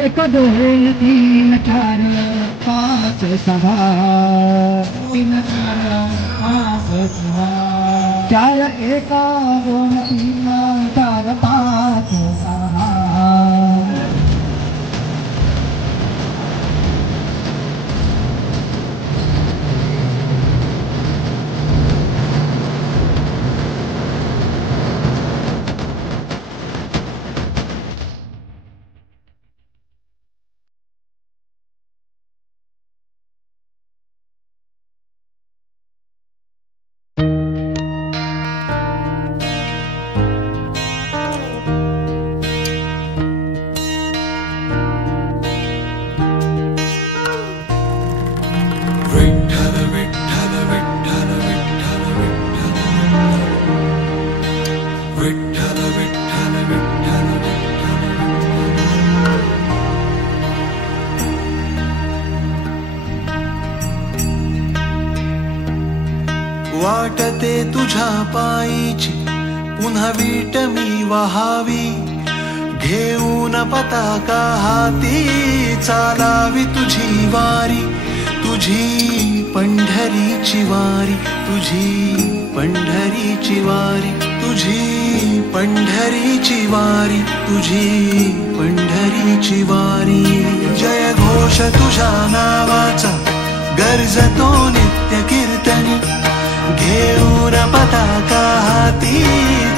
एक दोन तीन चार पाच सहा तीन चार पाच सहा चार एका दोन तीन चार पाच सहा वाटते तुझ्या पायीची पुन्हा वीट मी वहावी घेऊन पताका हाती चालावी तुझी वारी तुझी पंढरीची वारी तुझी पंढरीची वारी तुझी पंढरीची वारी तुझी पंढरीची वारी जय घोष तुझ्या नावाचा गर्जतो नित्य कीर्तनी घेऊन पताका हाती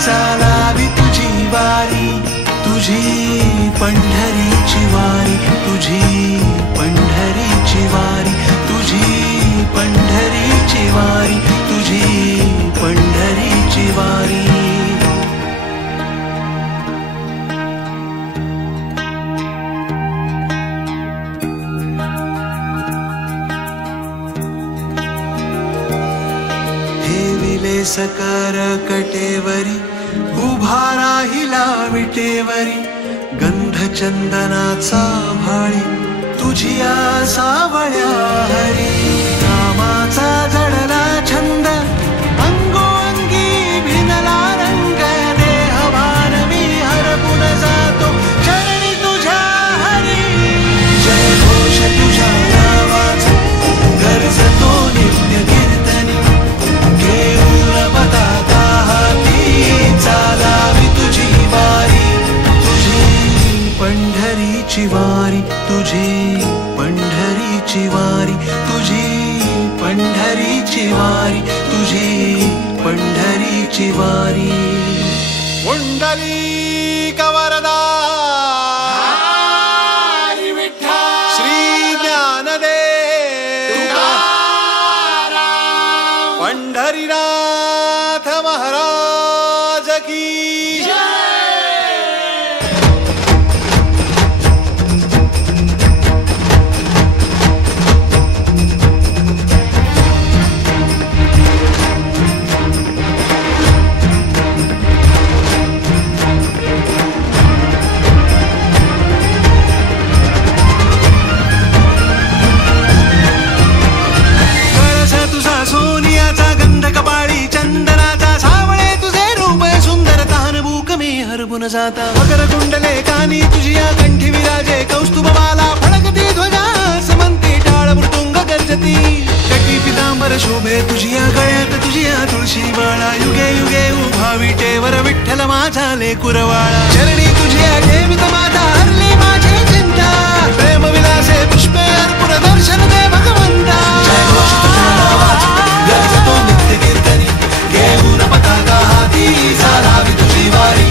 चालावी तुझी वारी तुझी पंढरीची वारी तुझी पंढरीची वारी तुझी पंढरीची वारी तुझी पंढरीची वारी सकर कटेवरी उभा राहिला विटेवरी गंध चंदनाचा भाळी तुझिया सावळ्या हरी रामाचा जडला छंद अंगोअंगी भिनला रंग देहभान मी हरपून जातो चरणी तुझ्या हरी जय घोष तुझ्या नावाचा गरजतो नित्य कीर्तनी पताका हाती चालावी तुझी वारी तुझी पंढरीची वारी तुझी पंढरीची वारी तुझी पंढरीची वारी तुझी पंढरीची वारी पुंडलिक वरदा श्री ज्ञानदेव पंढरीनाथ महाराज की जय। हरपून जाता मकर कुंडले कानी तुझिया कंठी विराजे कौस्तुभवाला फडकती ध्वजा समंती टाळ मृदुंग गर्जती कटी पितांबर शोभे तुझिया गळ्यात तुझिया तुळशी माळा युगे युगे उभा विटेवर विठ्ठल माझा लेकुरवाळा चरणी तुझिया ठेवित माता हरली माझी चिंता प्रेम विलासे पुष्पे अर्पुन दर्शन दे भगवंता जय घोष तुझ्या नावाचा गरजतो नित्य कीर्तनी घेऊन पताका हाती चालावी तुझी वारी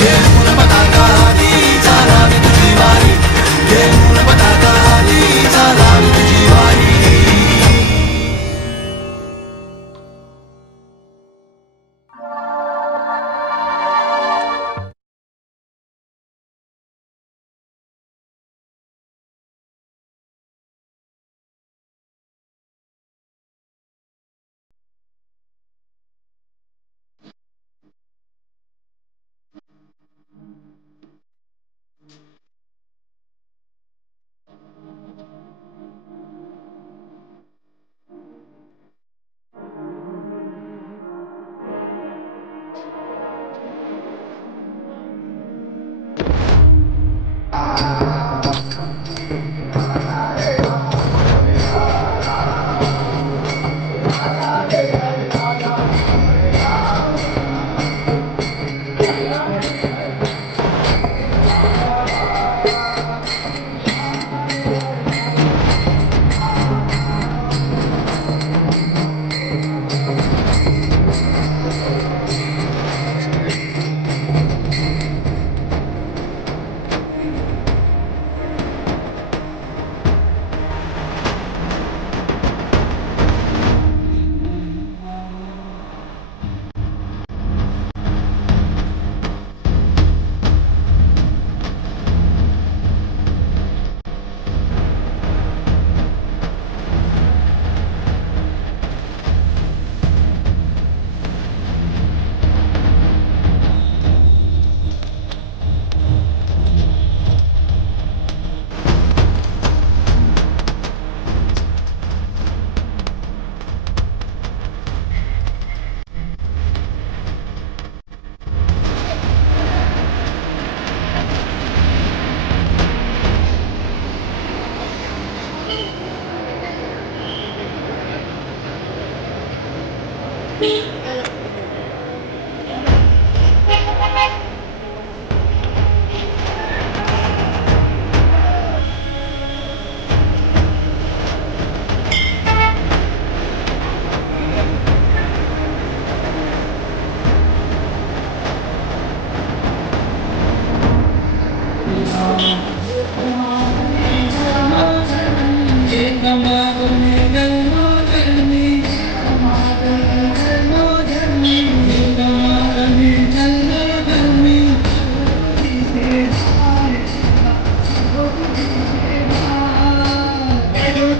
घेऊन पताका हाती चालावी तुझी वारी घेऊन पताका हाती चालावी तुझी वारी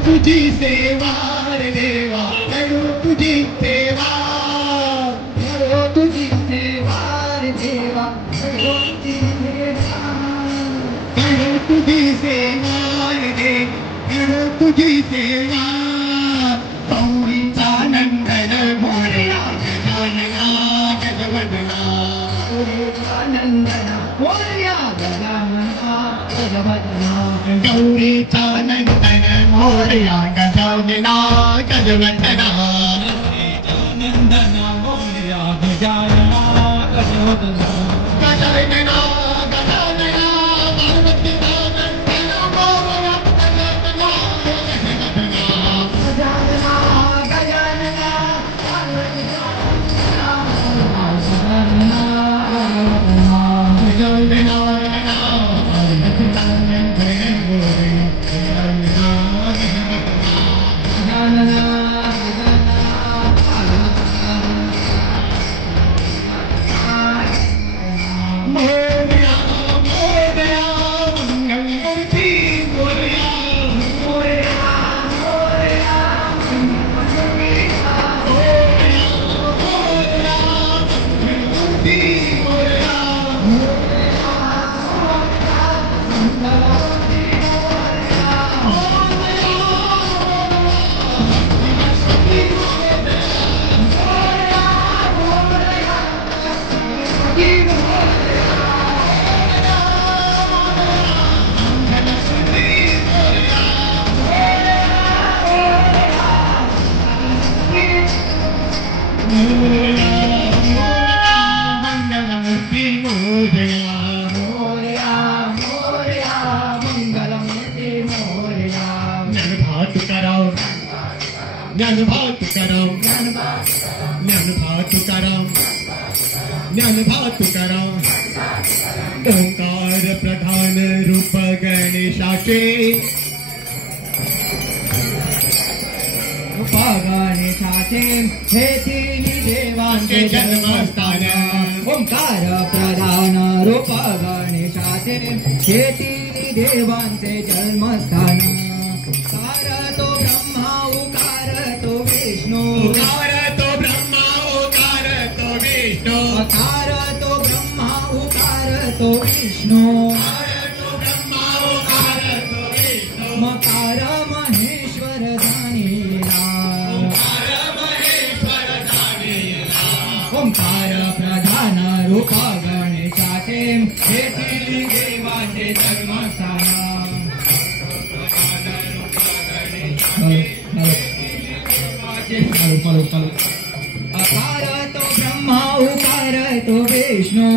तुझी सेवा रे देवा, करो तुझी सेवा, करो तुझी सेवा रे देवा, करो तुझी सेवा, करो तुझी सेवा रे देवा, करो तुझी सेवा। गौरीचा नंदन मोरया गजानना गजवदना, गौरीचा नंदन मोरया गजानना गजवदना, गौरीचा नंदन मोरया गजानना गजवदना, गौरीचा नंदन मोरया गजानना गजवदना, गजानना गजानना पार्वती नंदन मोरया गजानना गजवदना, गजानना गजानना पार्वती गजानना गजानना ओंकार प्रधान रूप गणेशाचे, रूप गणेशाचे हे तिन्ही देवांचे जन्मस्थान। ओंकार प्रधान रूप गणेशाचे हे तिन्ही देवांचे जन्मस्थान। कार तो ब्रह्मा उकार तो विष्णू, उकार तो ब्रह्मा उकार तो विष्णू, उकार तो ब्रह्मा उकार तो विष्णू, मकार महेश्वर जाणीला, ओंकार प्रधान रूप गणेशाचे हे तिन्ही देवांचे जन्मस्थान। अकार तो ब्रह्मा उकार तो विष्णू,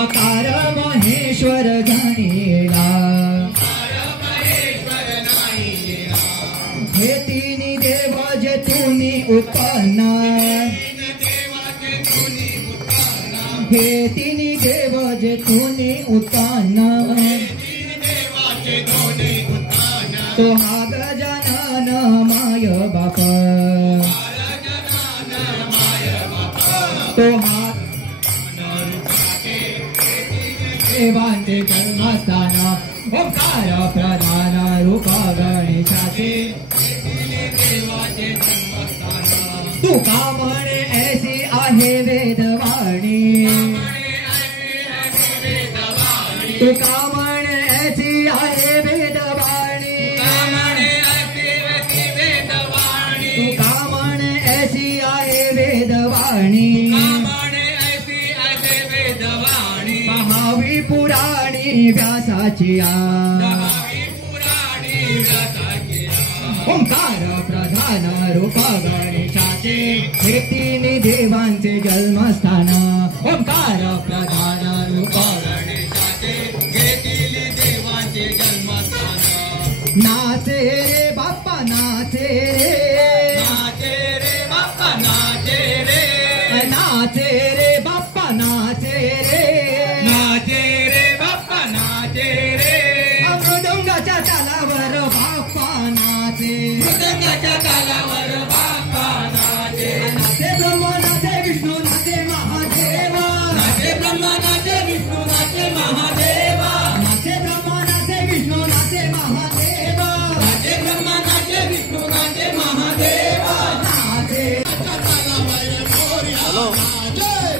ओंकार महेश्वर जाणीला हे तिन्ही देव जे तुम्ही उत्पन्न हे तिन्ही देव जे तुम्ही उत्पन्न तो हा गजानन माय बाप तो हा देवांचे जन्मस्थान ओंकार प्रधान रूप गणेशाचे तू का म्हणे ऐसी आहे वेदवाणी तू का म्हणे ऐसी आहे वेदवाणी तू का म्हणे ऐसी आहे वेदवाणी महावी पुराणी व्यासाची ओंकार प्रधान रूप गणेशाचे हे तिन्ही देवांचे जन्मस्थान ओंकार प्रधान रूप गणेशाचे हे तिन्ही देवांचे जन्मस्थान नाचे रे बाप्पा नाचे रे बाप्पा नाचे रे बाप्पा नाचे रे बाप्पा नाचे रे मृदंगाच्या तालावर बाप्पा नाचे मृदंगाच्या तालावर बाप्पा नाचे नाचे ब्रह्म नाचे विष्णू नाचे महादेव नाचे ब्रह्म नाचे विष्णू नाचे महादेव नाचे ब्रह्म नाचे विष्णू नाचे महादेव नाचे ब्रह्म नाचे विष्णू नाचे महादेव नाचे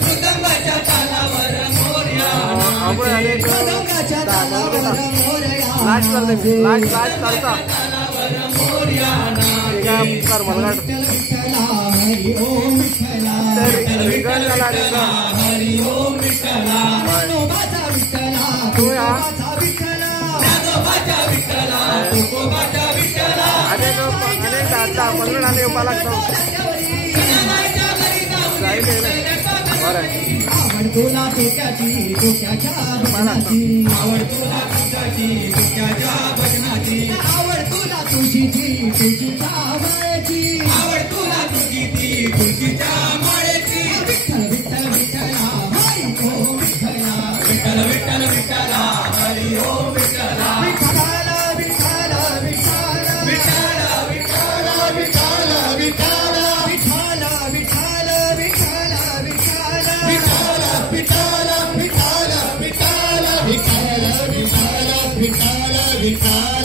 मृदंगाच्या तालावर मोरया मृदंगाच्या तालावर मोरया विठ्ठला हरि ओम विठ्ठला हरि ओम विठ्ठला नागोबाचा विठ्ठला तुकोबाचा विठ्ठला नागोबाचा विठ्ठला तुकोबाचा विठ्ठला आवड तुला तुक्याची तुक्याच्या भजनाची आवड तुला तुझ्याची तुक्याच्या भजनाची आवड तुला तुझीची तुझीच्या माळेची आवड तुला तुझीची तुझीच्या माळेची विठ्ठल विठ्ठल विठ्ठला हरी ओम विठ्ठला विठ्ठल विठ्ठल विठ्ठला हरी ओम विठ्ठला विठ्ठला विठ्ठला विठ्ठला विठ्ठला विठ्ठला विठ्ठला विठ्ठला विठ्ठला विठ्ठला विठ्ठला विठ्ठला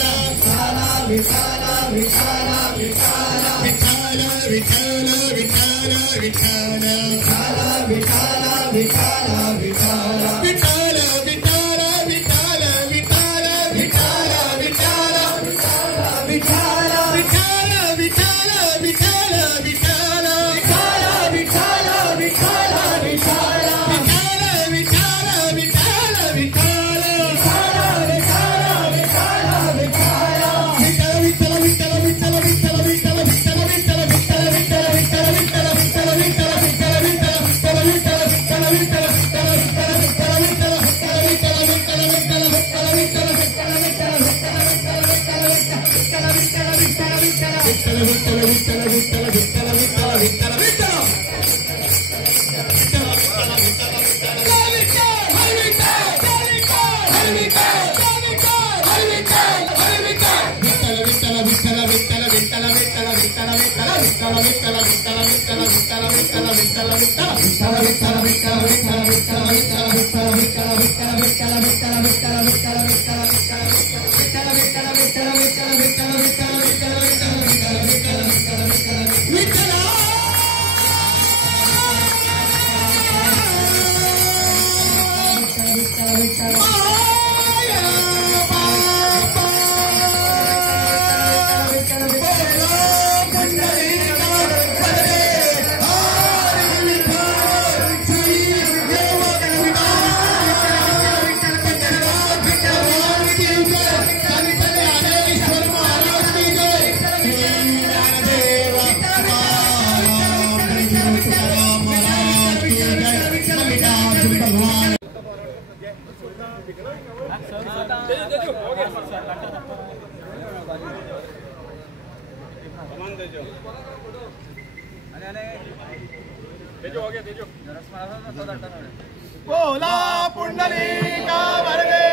बोला पुंडलिका वरदे